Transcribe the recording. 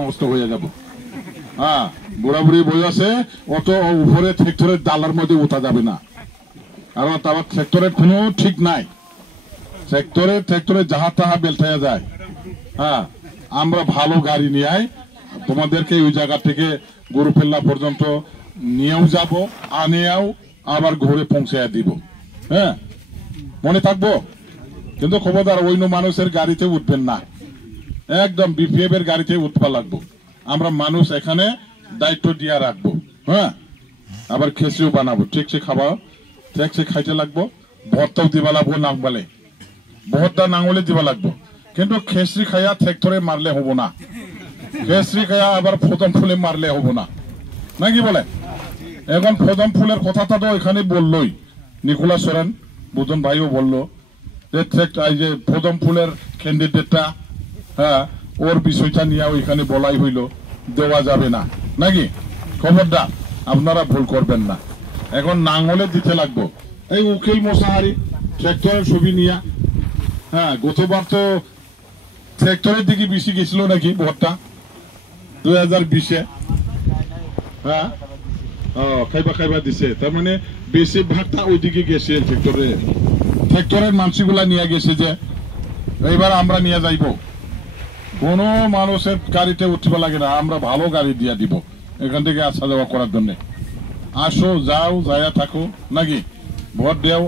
নষ্ট হয়ে যাব। হ্যাঁ, বুড়া বুড়ি বই আছে, অত উপরে ট্রাক্টরের ডালার মধ্যে উঠা যাবে না, কারণ তার ট্রাক্টরের কোনো ঠিক নাই। ট্রাক্টরে যাহা তাহা বেলটাইয়া যায়। হ্যাঁ, আমরা ভালো গাড়ি নিয়ে তোমাদেরকে ওই জায়গা থেকে গরু ফেল্লা পর্যন্ত নিয়েও যাব, আনিয়াও আবার ঘুরে পৌঁছাইয়া দিব। হ্যাঁ, মনে থাকবো। কিন্তু খবরদার অন্য মানুষের গাড়িতে উঠবেন না, একদম বিপিএফ এর গাড়িতে উঠবা লাগবো। আমরা মানুষ এখানে দায়িত্ব দিয়া রাখবো। হ্যাঁ, আবার খেসিও বানাবো, ঠিকসে খাওয়া, ঠিকসে খাইতে লাগবো। ভর্তাও দিবা লাগবো, নাংবালে ভর্তা নাঙলে দিবা লাগবো। কিন্তু খেসরি খাইয়া ট্রাক্টরে মারলে হবো না, খেসরি খাইয়া আবার ফদম ফুলে মারলে হবো না, নাকি বলে? এখন ফদম ফুলের কথাটা তো এখানে বললোই, নিকোলা সোরেন বুধন ভাইও বললো যে ফদম ফুলের ক্যান্ডিডেটটা, হ্যাঁ, ওর বিষয়টা নিয়ে ওইখানে বলাই হইল, দেওয়া যাবে না, নাকি? খবরদার আপনারা ভুল করবেন না। এখন নাঙলে দিতে লাগবো। এই উকিল মশাহারি ট্রাক্টরের ছবি নিয়া, হ্যাঁ, গতবার তো ট্রাক্টরের দিকে বেশি গেছিল নাকি ভোটটা 2020-এ। হ্যাঁ, খাইবা দিছে, তার মানে বেশিরভাগটা ওইদিকে গেছে। ট্রাক্টরের মানসিগুলা নিয়ে গেছে যে এইবার আমরা নিয়ে যাইব, কোনো মানুষের গাড়িতে উঠবে লাগে না, আমরা ভালো গাড়ি দিয়ে দিব এখান থেকে আসা যাওয়া করার জন্য। আসো, যাও, যাইয়া থাকো, নাকি ভোট দেও।